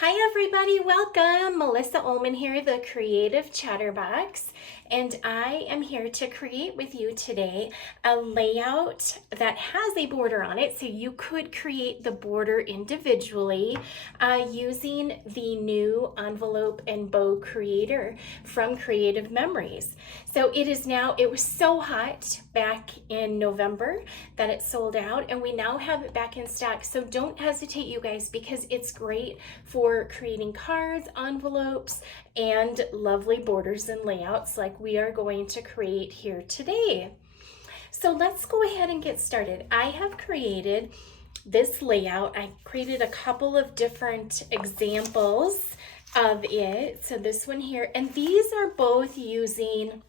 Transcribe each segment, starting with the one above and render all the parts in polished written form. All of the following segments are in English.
Hi everybody, welcome. Melissa Ullmann here, the creative Chatterbox, and I am here to create with you today a layout that has a border on it, so you could create the border individually using the new envelope and bow creator from Creative Memories. So it was so hot back in November that it sold out, and we now have it back in stock, so don't hesitate you guys, because it's great for creating cards, envelopes, and lovely borders and layouts like we are going to create here today. So let's go ahead and get started. I have created this layout. I created a couple of different examples of it. So this one here, and these are both using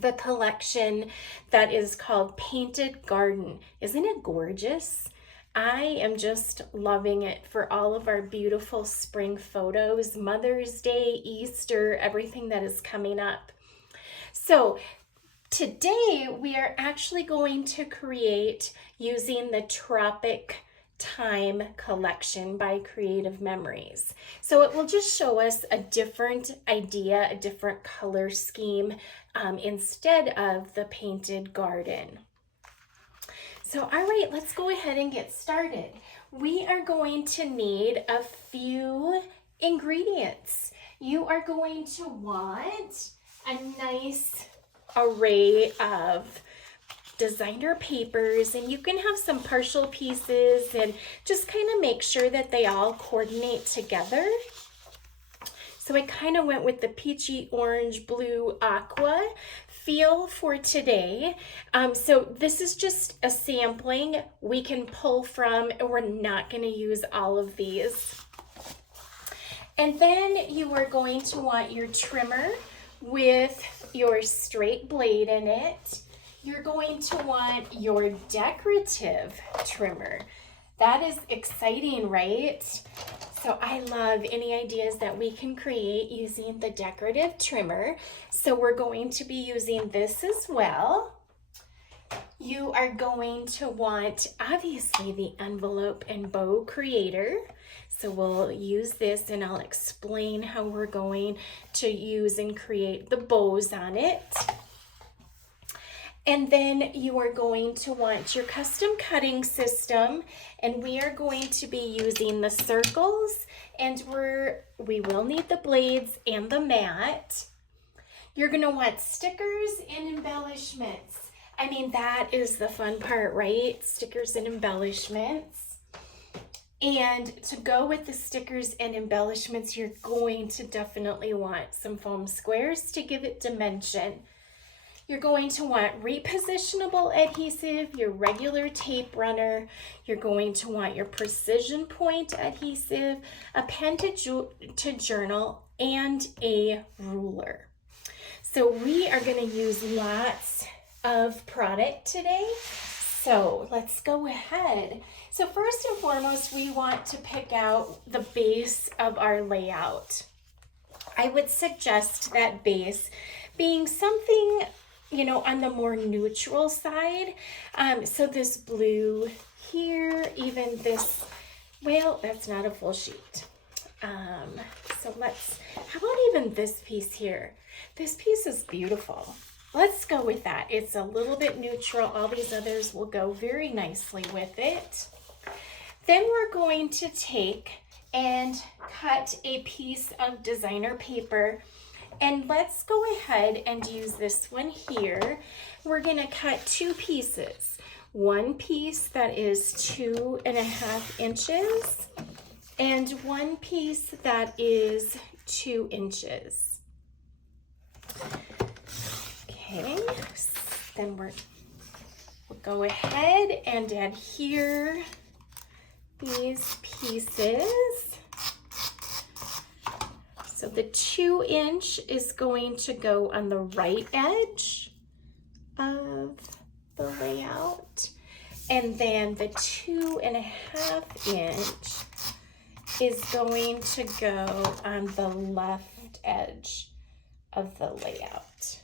the collection that is called Painted Garden. Isn't it gorgeous? I am just loving it for all of our beautiful spring photos, Mother's Day, Easter, everything that is coming up. So today we are actually going to create using the Tropic Time Collection by Creative Memories. So it will just show us a different idea, a different color scheme instead of the Painted Garden. So, all right, let's go ahead and get started. We are going to need a few ingredients. You are going to want a nice array of designer papers, and you can have some partial pieces and just kind of make sure that they all coordinate together. So I kind of went with the peachy orange blue aqua feel for today. So this is just a sampling we can pull from, and we're not going to use all of these. And then you are going to want your trimmer with your straight blade in it. You're going to want your decorative trimmer. That is exciting, right? So I love any ideas that we can create using the decorative trimmer. So we're going to be using this as well. You are going to want, obviously, the envelope and bow creator. So we'll use this, and I'll explain how we're going to use and create the bows on it. And then you are going to want your custom cutting system, and we are going to be using the circles, and we will need the blades and the mat. You're going to want stickers and embellishments. I mean, that is the fun part, right? Stickers and embellishments. And to go with the stickers and embellishments, you're going to definitely want some foam squares to give it dimension. You're going to want repositionable adhesive, your regular tape runner. You're going to want your precision point adhesive, a pen to journal, and a ruler. So we are going to use lots of product today. So let's go ahead. So first and foremost, we want to pick out the base of our layout. I would suggest that base being something, you know, on the more neutral side. So this blue here, even this, well, that's not a full sheet. So how about even this piece here? This piece is beautiful. Let's go with that. It's a little bit neutral. All these others will go very nicely with it. Then we're going to take and cut a piece of designer paper. And let's go ahead and use this one here. We're going to cut two pieces. One piece that is 2.5 inches and one piece that is 2 inches. Okay, then we'll go ahead and adhere these pieces. So the 2 inch is going to go on the right edge of the layout, and then the 2.5 inch is going to go on the left edge of the layout.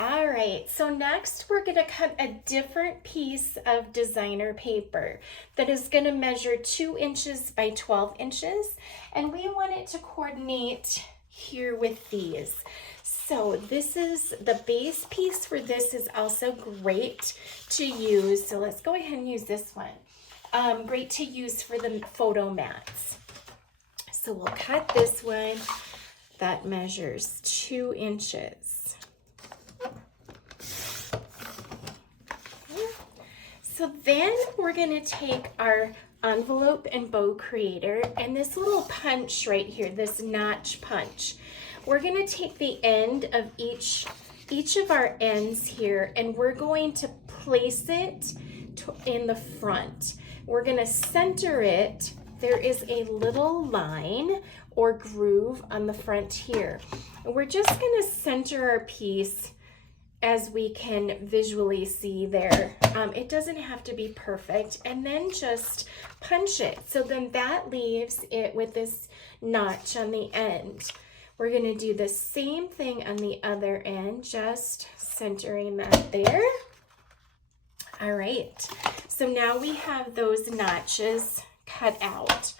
All right, so next we're gonna cut a different piece of designer paper that is gonna measure 2 inches by 12 inches, and we want it to coordinate here with these. So this is the base piece for this is also great to use. So let's go ahead and use this one. Great to use for the photo mats. So we'll cut this one that measures 2 inches. So then we're gonna take our envelope and bow creator and this little punch right here, this notch punch. We're gonna take the end of each of our ends here and we're going to place it in the front. We're gonna center it. There is a little line or groove on the front here. And we're just gonna center our piece as we can visually see there. It doesn't have to be perfect, and then just punch it. So then that leaves it with this notch on the end. We're gonna do the same thing on the other end, just centering that there. All right, so now we have those notches cut out.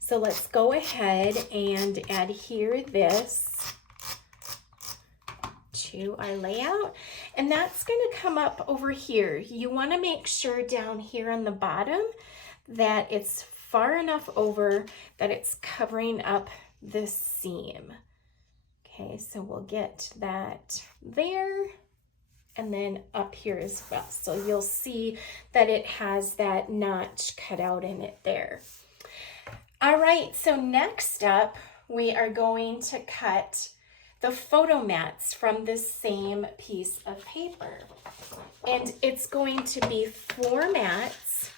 So let's go ahead and adhere this to our layout, and that's going to come up over here. You want to make sure down here on the bottom that it's far enough over that it's covering up this seam. Okay, so we'll get that there and then up here as well. So you'll see that it has that notch cut out in it there. All right, so next up we are going to cut the photo mats from this same piece of paper. And it's going to be 4 mats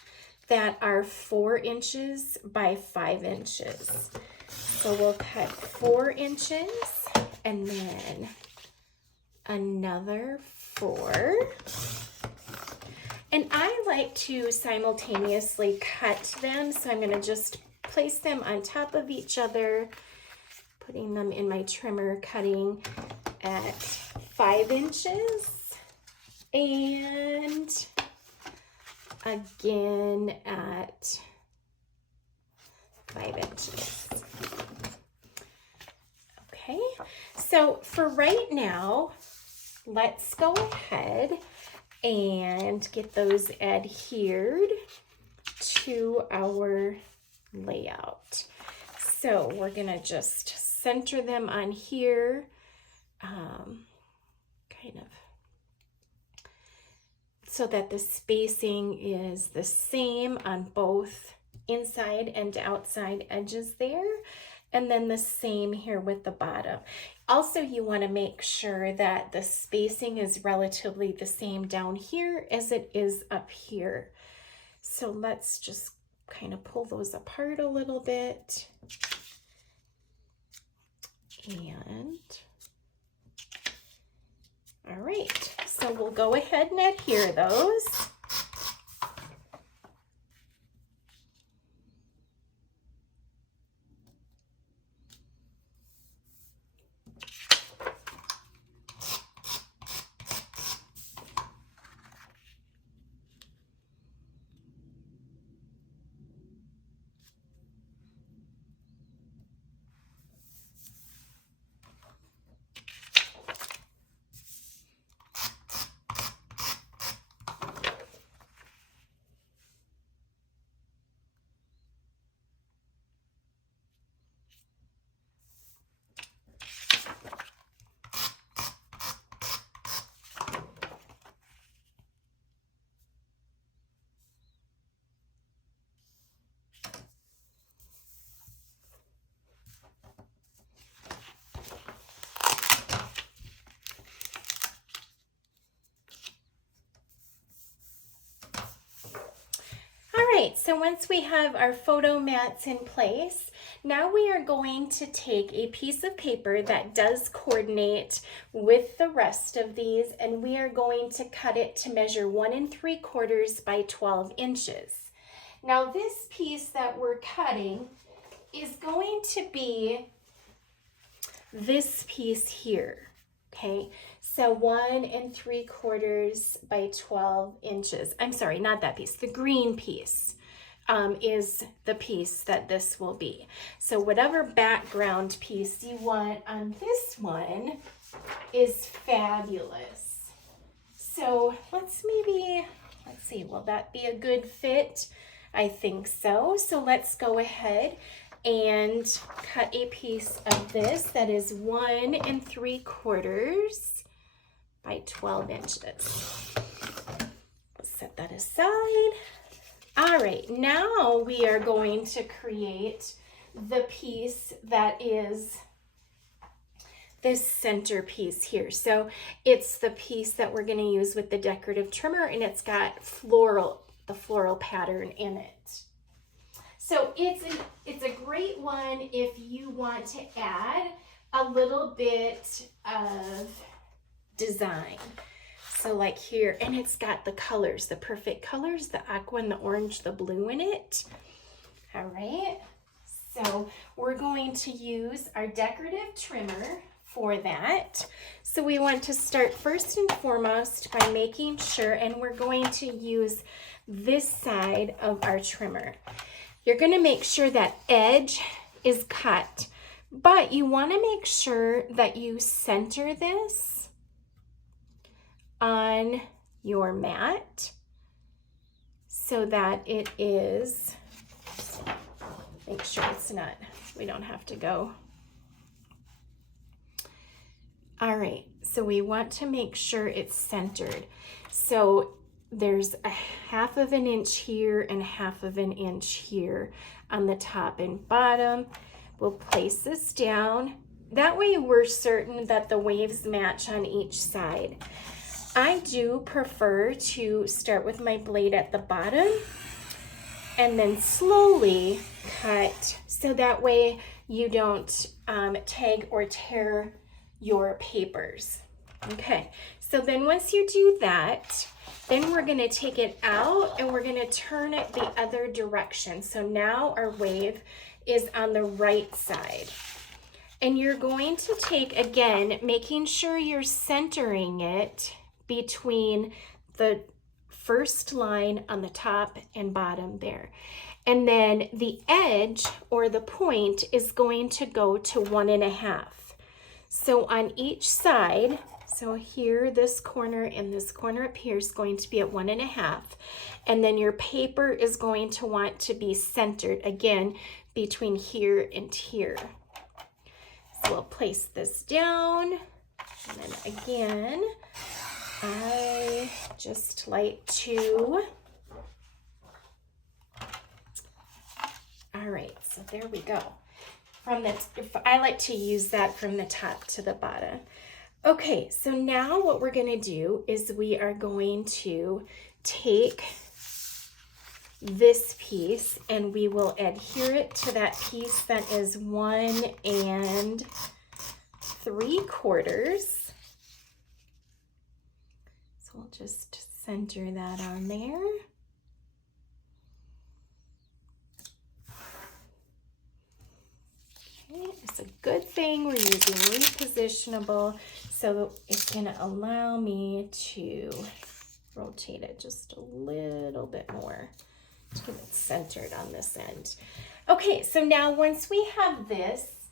that are 4 inches by 5 inches. So we'll cut 4 inches and then another 4. And I like to simultaneously cut them, so I'm gonna just place them on top of each other, putting them in my trimmer, cutting at 5 inches and again at 5 inches. Okay, so for right now, let's go ahead and get those adhered to our layout. So we're gonna just center them on here, kind of so that the spacing is the same on both inside and outside edges there, and then the same here with the bottom. Also, you want to make sure that the spacing is relatively the same down here as it is up here. So let's just kind of pull those apart a little bit. And all right, so we'll go ahead and adhere those. right, so once we have our photo mats in place, now we are going to take a piece of paper that does coordinate with the rest of these, and we are going to cut it to measure 1 3/4 by 12 inches. Now this piece that we're cutting is going to be this piece here, okay? So 1 3/4 by 12 inches. I'm sorry, not that piece. The green piece is the piece that this will be. So whatever background piece you want on this one is fabulous. So let's see, will that be a good fit? I think so. So let's go ahead and cut a piece of this that is 1 3/4 by 12 inches. Let's set that aside. All right, now we are going to create the piece that is this center piece here. So it's the piece that we're going to use with the decorative trimmer, and it's got the floral pattern in it. So it's a great one if you want to add a little bit of design. So like here, and it's got the colors, the perfect colors, the aqua and the orange, the blue in it. All right, so we're going to use our decorative trimmer for that. So we want to start first and foremost by making sure, and we're going to use this side of our trimmer. You're going to make sure that edge is cut, but you want to make sure that you center this on your mat so that it is, make sure it's not, we don't have to go. All right, so we want to make sure it's centered. So there's a 1/2 inch here and 1/2 inch here on the top and bottom. We'll place this down. That way we're certain that the waves match on each side. I do prefer to start with my blade at the bottom and then slowly cut so that way you don't tag or tear your papers. Okay, so then once you do that, then we're going to take it out and we're going to turn it the other direction. So now our wave is on the right side. And you're going to take, again, making sure you're centering it between the first line on the top and bottom there. And then the edge or the point is going to go to 1 1/2. So on each side, so here, this corner and this corner up here is going to be at 1 1/2. And then your paper is going to want to be centered again between here and here. So we'll place this down. And then again, I just like to, all right, so there we go. I like to use that from the top to the bottom. Okay, so now what we're going to do is we are going to take this piece and we will adhere it to that piece that is 1 3/4. So we'll just center that on there. It's a good thing we're using repositionable, so it's going to allow me to rotate it just a little bit more to get it centered on this end. Okay, so now once we have this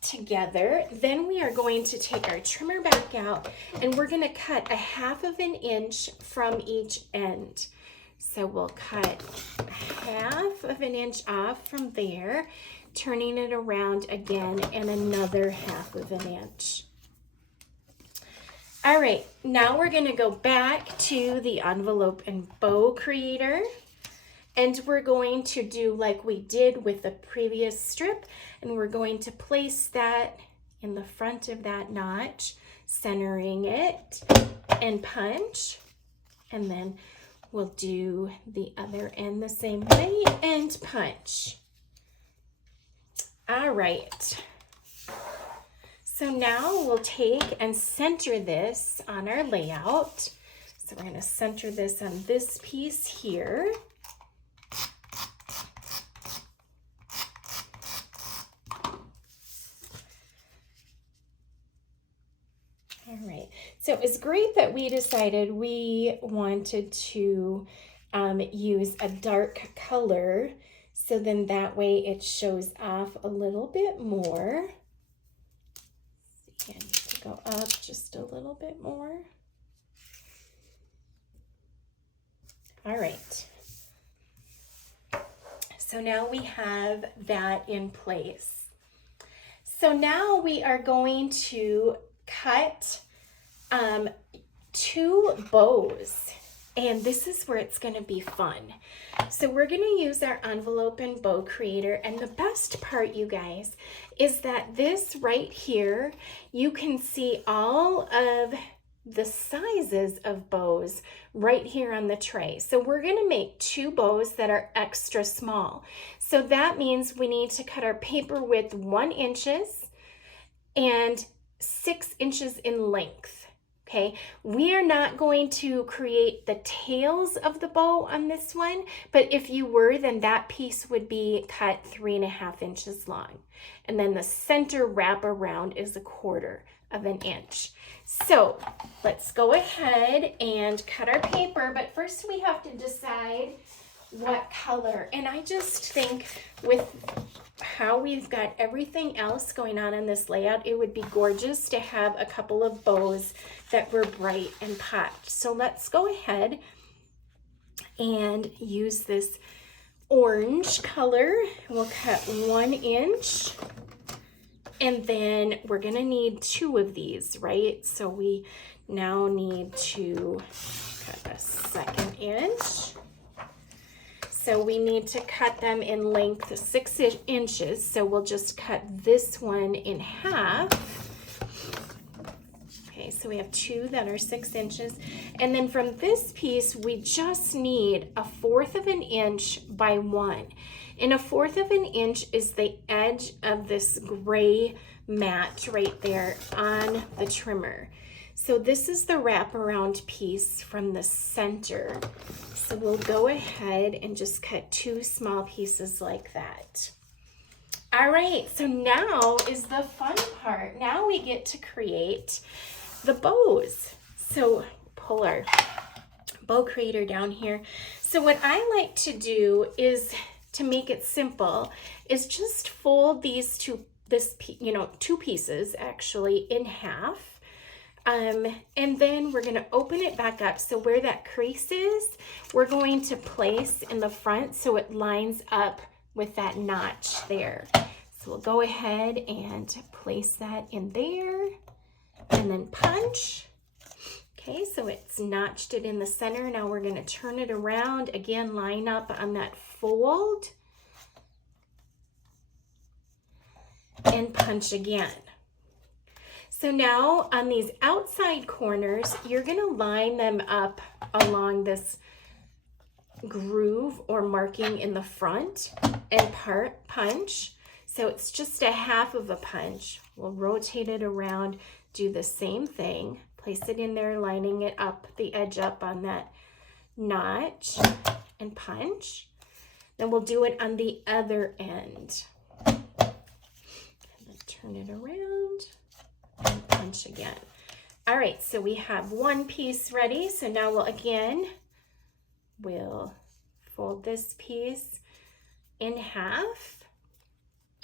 together, then we are going to take our trimmer back out and we're going to cut a 1/2 inch from each end. So we'll cut 1/2 inch off from there, turning it around again, and another 1/2 inch. All right, now we're going to go back to the envelope and bow creator, and we're going to do like we did with the previous strip, and we're going to place that in the front of that notch, centering it, and punch, and then we'll do the other end the same way and punch. All right, so now we'll take and center this on our layout. So we're going to center this on this piece here. All right, So it was great that we decided we wanted to use a dark color, so then that way it shows off a little bit more. I need to go up just a little bit more. All right. So now we have that in place. So now we are going to cut 2 bows, and this is where it's going to be fun. So we're going to use our envelope and bow creator, and the best part, you guys, is that this right here, you can see all of the sizes of bows right here on the tray. So we're going to make 2 bows that are extra small. So that means we need to cut our paper width 1 inch and 6 inches in length. Okay, we are not going to create the tails of the bow on this one, but if you were, then that piece would be cut 3.5 inches long. And then the center wrap around is 1/4 of an inch. So let's go ahead and cut our paper, but first we have to decide what color. And I just think with how we've got everything else going on in this layout, it would be gorgeous to have a couple of bows that were bright and popped. So let's go ahead and use this orange color. We'll cut 1 inch, and then we're gonna need 2 of these, right? So we now need to cut a 2nd inch. So we need to cut them in length 6 inches. So we'll just cut this one in half. Okay, so we have 2 that are 6 inches. And then from this piece, we just need 1/4 of an inch by 1. And 1/4 of an inch is the edge of this gray mat right there on the trimmer. So this is the wraparound piece from the center. So we'll go ahead and just cut 2 small pieces like that. All right, so now is the fun part. Now we get to create the bows. So pull our bow creator down here. So what I like to do is, to make it simple, is just fold these 2 pieces actually in half. And then we're going to open it back up. So where that crease is, we're going to place in the front so it lines up with that notch there. So we'll go ahead and place that in there and then punch. Okay, so it's notched it in the center. Now we're going to turn it around. Again, line up on that fold and punch again. So now on these outside corners, you're going to line them up along this groove or marking in the front and punch. So it's just 1/2 of a punch. We'll rotate it around, do the same thing, place it in there, lining it up, the edge up on that notch, and punch. Then we'll do it on the other end. And then turn it around and punch again. All right, so we have 1 piece ready. So now we'll fold this piece in half.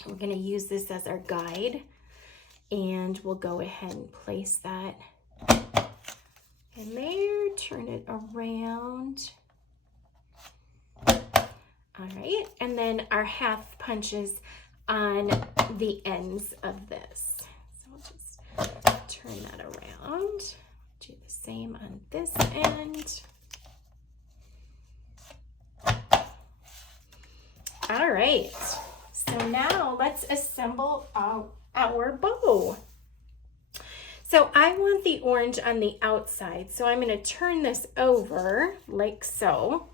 We're going to use this as our guide, and we'll go ahead and place that in there, turn it around. All right, and then our half punches on the ends of this. So we'll just turn that around, do the same on this end. All right, so now let's assemble our bow. So I want the orange on the outside, so I'm going to turn this over like so.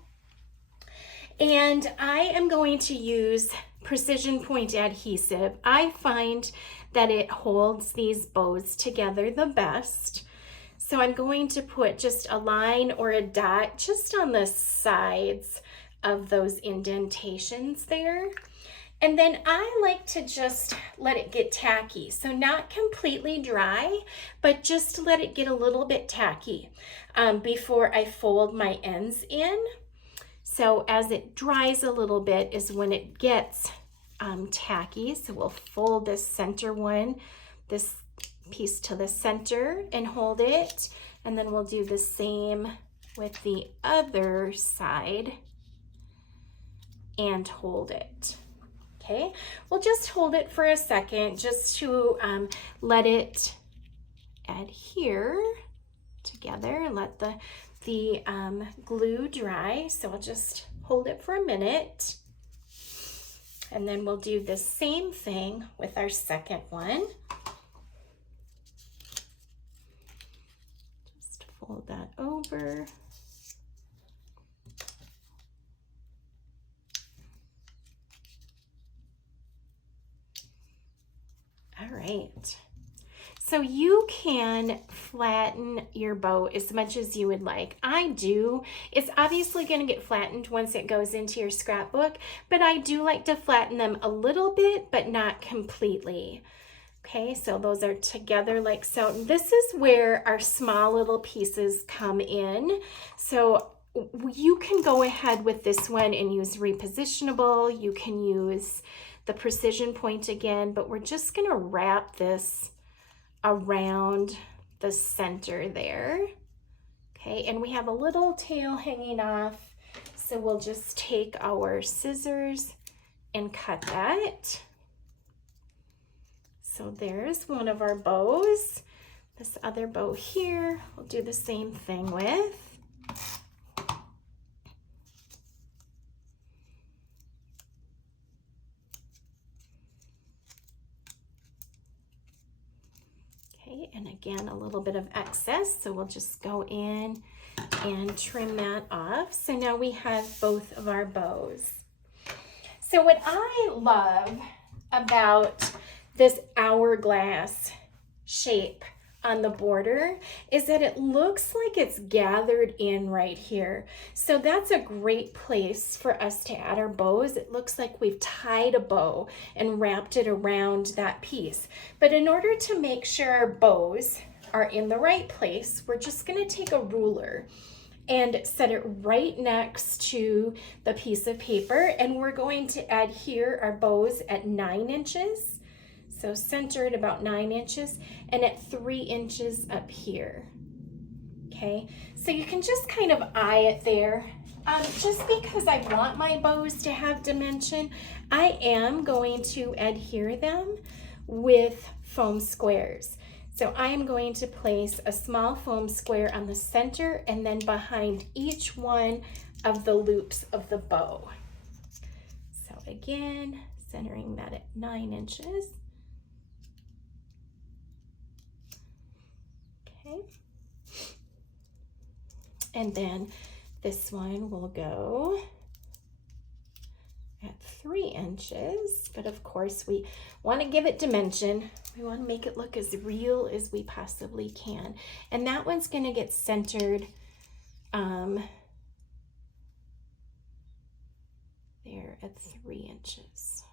And I am going to use precision point adhesive. I find that it holds these bows together the best. So I'm going to put just a line or a dot just on the sides of those indentations there. And then I like to just let it get tacky. So not completely dry, but just let it get a little bit tacky before I fold my ends in. So as it dries a little bit is when it gets tacky. So we'll fold this center one, this piece to the center and hold it. And then we'll do the same with the other side and hold it. Okay, we'll just hold it for a second just to let it adhere together and let the glue dry. So we'll just hold it for a minute. And then we'll do the same thing with our second one. Just fold that over. All right. So you can flatten your bow as much as you would like. I do. It's obviously going to get flattened once it goes into your scrapbook, but I do like to flatten them a little bit, but not completely. Okay, so those are together like so. This is where our small little pieces come in. So you can go ahead with this one and use repositionable. You can use the precision point again, but we're just going to wrap this around the center there. Okay, and we have a little tail hanging off, so we'll just take our scissors and cut that. So there's one of our bows. This other bow here, we'll do the same thing with. And again, a little bit of excess, so we'll just go in and trim that off. So now we have both of our bows. So what I love about this hourglass shape on the border is that it looks like it's gathered in right here. So that's a great place for us to add our bows. It looks like we've tied a bow and wrapped it around that piece. But in order to make sure our bows are in the right place, we're just going to take a ruler and set it right next to the piece of paper, and we're going to adhere our bows at 9 inches. So center at about 9 inches and at 3 inches up here. Okay, so you can just kind of eye it there. Just because I want my bows to have dimension, I am going to adhere them with foam squares. So I am going to place a small foam square on the center and then behind each one of the loops of the bow. So again, centering that at 9 inches. Okay. And then this one will go at 3 inches, but of course we want to give it dimension. We want to make it look as real as we possibly can. And that one's going to get centered there at 3 inches.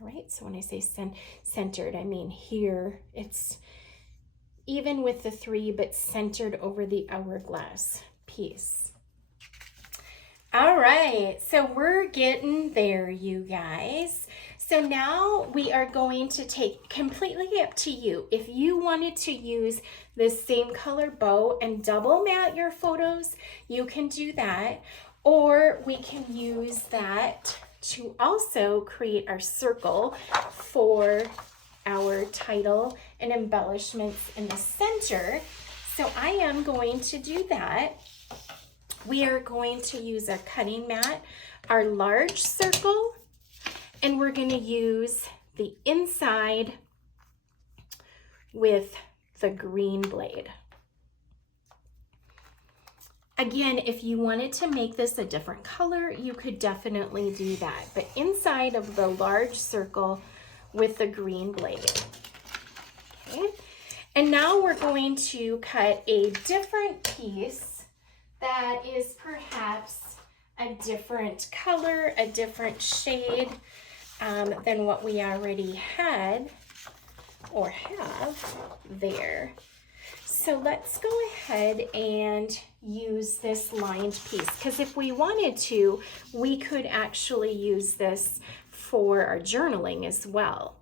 All right, so when I say centered, I mean here. It's even with the 3, but centered over the hourglass piece. All right, so we're getting there, you guys. So now we are going to take, completely up to you. If you wanted to use this same color bow and double mat your photos, you can do that. Or we can use that to also create our circle for our title and embellishments in the center. So I am going to do that. We are going to use our cutting mat, our large circle, and we're going to use the inside with the green blade. Again, if you wanted to make this a different color, you could definitely do that. But inside of the large circle with the green blade. Okay. And now we're going to cut a different piece that is perhaps a different color, a different shade than what we already had or have there. So let's go ahead and use this lined piece, because if we wanted to, we could actually use this for our journaling as well.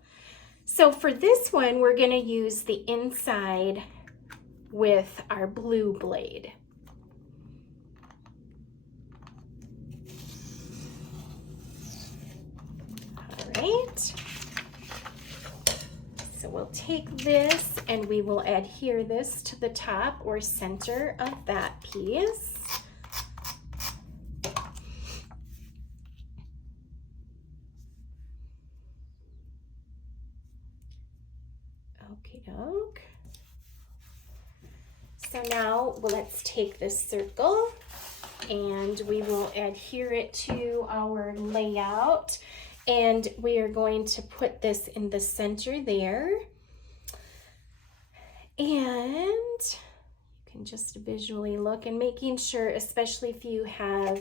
So for this one, we're going to use the inside with our blue blade. All right. So we'll take this and we will adhere this to the top or center of that piece. Okie doke. So now let's take this circle and we will adhere it to our layout. And we are going to put this in the center there. And you can just visually look and making sure, especially if you have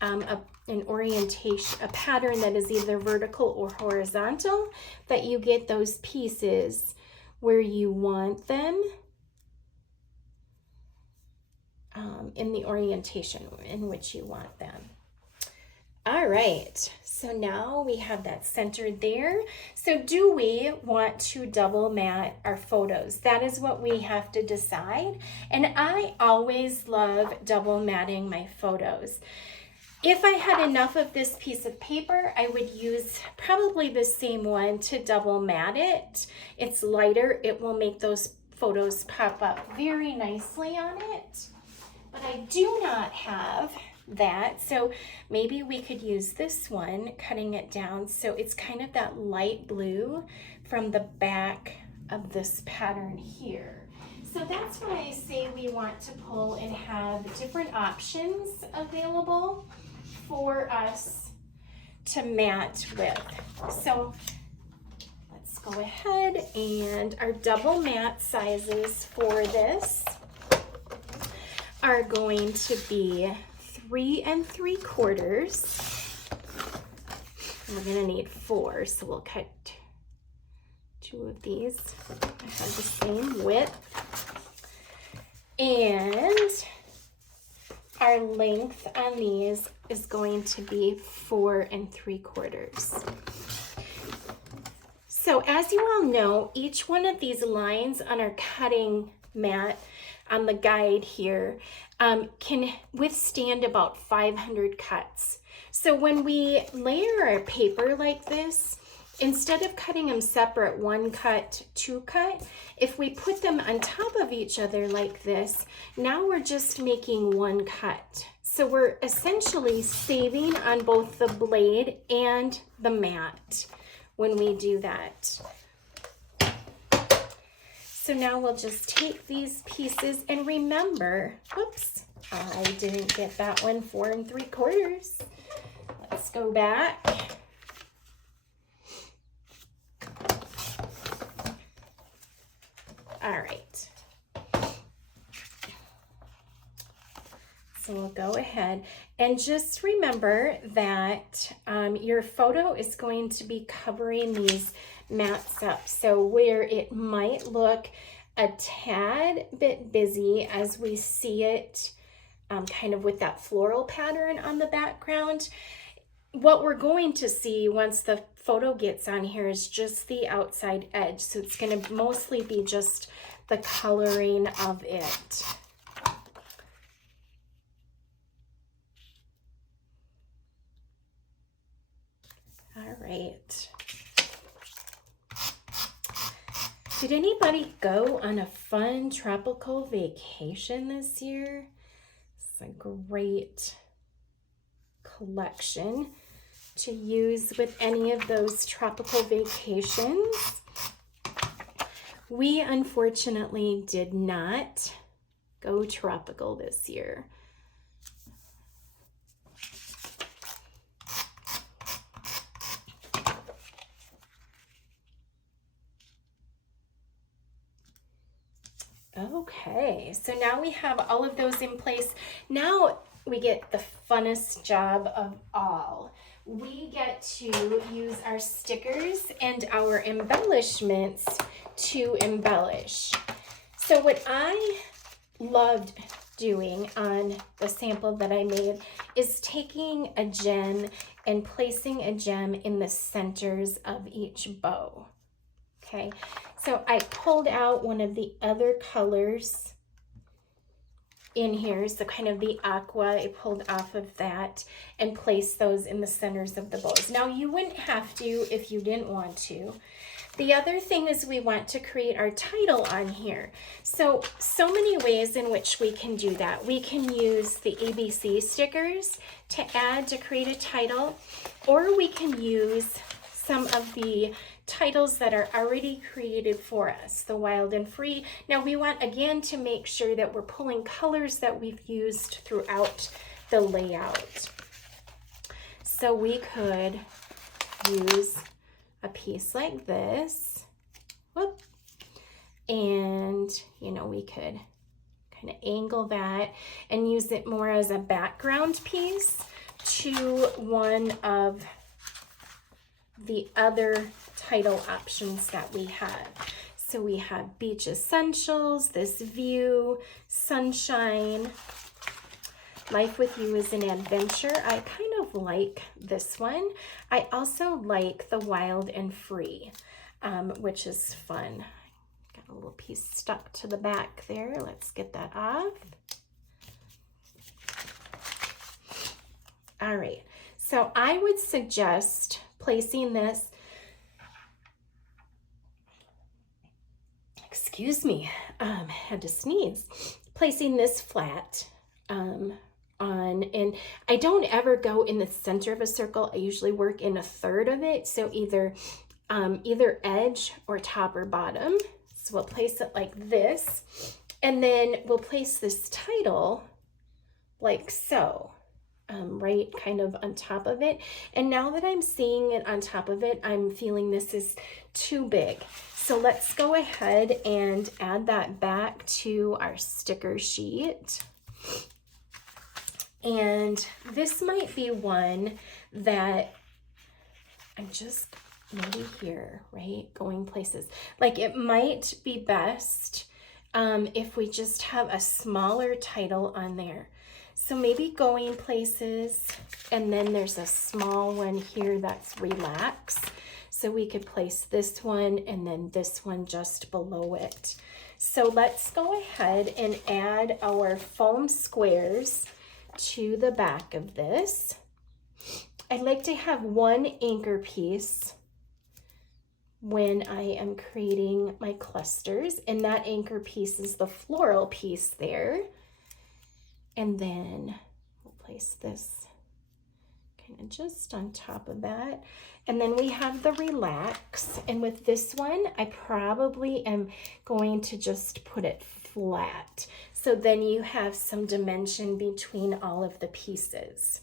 an orientation, a pattern that is either vertical or horizontal, that you get those pieces where you want them in the orientation in which you want them. All right, so now we have that centered there. So do we want to double mat our photos? That is what we have to decide. And I always love double matting my photos. If I had enough of this piece of paper, I would use probably the same one to double mat it. It's lighter, it will make those photos pop up very nicely on it. But I do not have that, so maybe we could use this one, cutting it down so it's kind of that light blue from the back of this pattern here. So that's why I say we want to pull and have different options available for us to mat with. So let's go ahead, and our double mat sizes for this are going to be 3 3/4. We're gonna need 4, so we'll cut 2 of these. I have the same width. And our length on these is going to be 4 3/4. So as you all know, each one of these lines on our cutting mat on the guide here can withstand about 500 cuts. So when we layer our paper like this, instead of cutting them separate, 1 cut, 2 cut, if we put them on top of each other like this, now we're just making 1 cut. So we're essentially saving on both the blade and the mat when we do that. So now we'll just take these pieces and remember, whoops, I didn't get that one 4 3/4. Let's go back. All right. So we'll go ahead and just remember that your photo is going to be covering these mats up. So where it might look a tad bit busy as we see it kind of with that floral pattern on the background, what we're going to see once the photo gets on here is just the outside edge. So it's going to mostly be just the coloring of it. All right. Did anybody go on a fun tropical vacation this year? It's a great collection to use with any of those tropical vacations. We unfortunately did not go tropical this year. Okay, so now we have all of those in place. Now we get the funnest job of all. We get to use our stickers and our embellishments to embellish. So what I loved doing on the sample that I made is taking a gem and placing a gem in the centers of each bow. Okay, so I pulled out one of the other colors in here, so kind of the aqua, I pulled off of that and placed those in the centers of the bows. Now you wouldn't have to if you didn't want to. The other thing is we want to create our title on here. So many ways in which we can do that. We can use the ABC stickers to add to create a title, or we can use some of the titles that are already created for us, the wild and free. Now we want, again, to make sure that we're pulling colors that we've used throughout the layout. So we could use a piece like this, whoop, and you know, we could kind of angle that and use it more as a background piece to one of the other title options that we have. So we have Beach Essentials, this view, Sunshine, Life with You is an Adventure. I kind of like this one. I also like the Wild and Free, which is fun. Got a little piece stuck to the back there. Let's get that off. All right, so I would suggest placing this, excuse me, had to sneeze, placing this flat on, and I don't ever go in the center of a circle. I usually work in a third of it, so either edge or top or bottom. So we'll place it like this, and then we'll place this title like so. Right kind of on top of it. And now that I'm seeing it on top of it, I'm feeling this is too big. So let's go ahead and add that back to our sticker sheet. And this might be one that I'm just maybe here, right? Going places. Like it might be best if we just have a smaller title on there. So maybe Going Places, and then there's a small one here that's Relax. So we could place this one and then this one just below it. So let's go ahead and add our foam squares to the back of this. I'd like to have one anchor piece when I am creating my clusters, and that anchor piece is the floral piece there. And then we'll place this kind of just on top of that. And then we have the Relax. And with this one, I probably am going to just put it flat. So then you have some dimension between all of the pieces.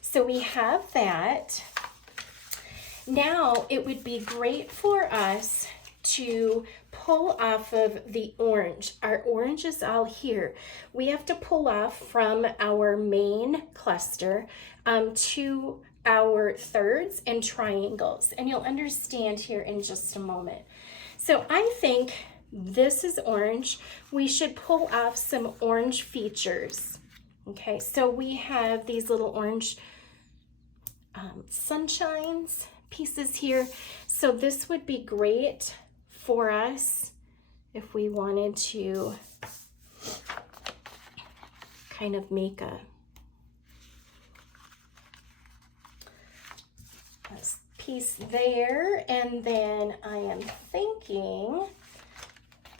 So we have that. Now it would be great for us to pull off of the orange. Our orange is all here. We have to pull off from our main cluster to our thirds and triangles, and you'll understand here in just a moment. So I think this is orange. We should pull off some orange features. Okay, so we have these little orange sunshines pieces here. So this would be great for us if we wanted to kind of make a piece there. And then I am thinking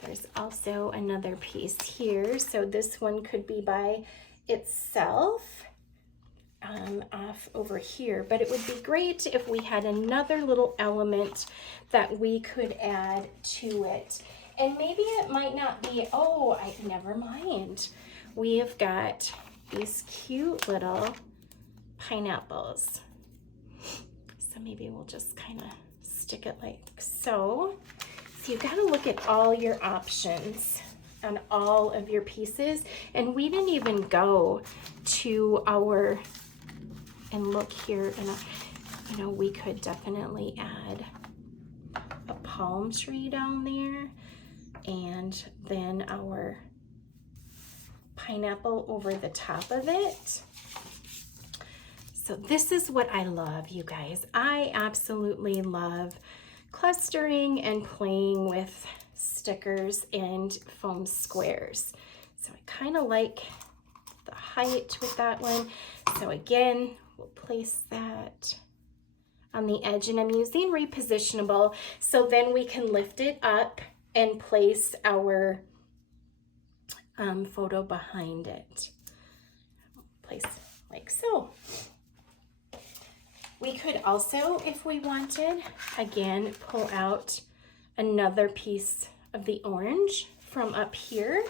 there's also another piece here. So this one could be by itself off over here, but it would be great if we had another little element that we could add to it. And maybe it might not be, never mind. We have got these cute little pineapples. So maybe we'll just kind of stick it like so. So you've got to look at all your options. on all of your pieces. And we didn't even go to our, and look here, and you know, we could definitely add a palm tree down there, and then our pineapple over the top of it. So this is what I love, you guys. I absolutely love clustering and playing with stickers and foam squares. So I kind of like the height with that one. So again, we'll place that on the edge, and I'm using repositionable so then we can lift it up and place our photo behind it. Place like so. We could also, if we wanted, again, pull out another piece of the orange from up here.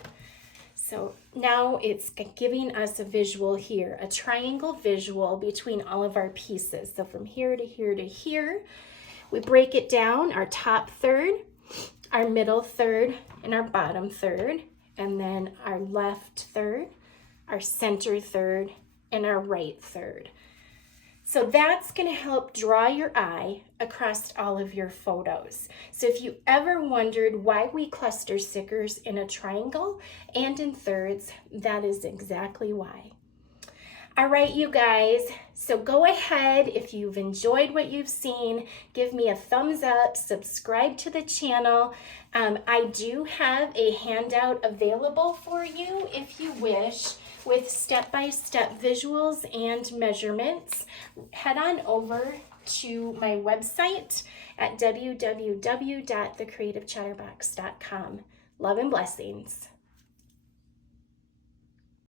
So now it's giving us a visual here, a triangle visual between all of our pieces. So from here to here to here, we break it down, our top third, our middle third, and our bottom third, and then our left third, our center third, and our right third. So that's going to help draw your eye across all of your photos. So if you ever wondered why we cluster stickers in a triangle and in thirds, that is exactly why. All right, you guys, so go ahead, if you've enjoyed what you've seen, give me a thumbs up, subscribe to the channel. I do have a handout available for you if you wish, with step-by-step visuals and measurements. Head on over to my website at www.thecreativechatterbox.com. Love and blessings.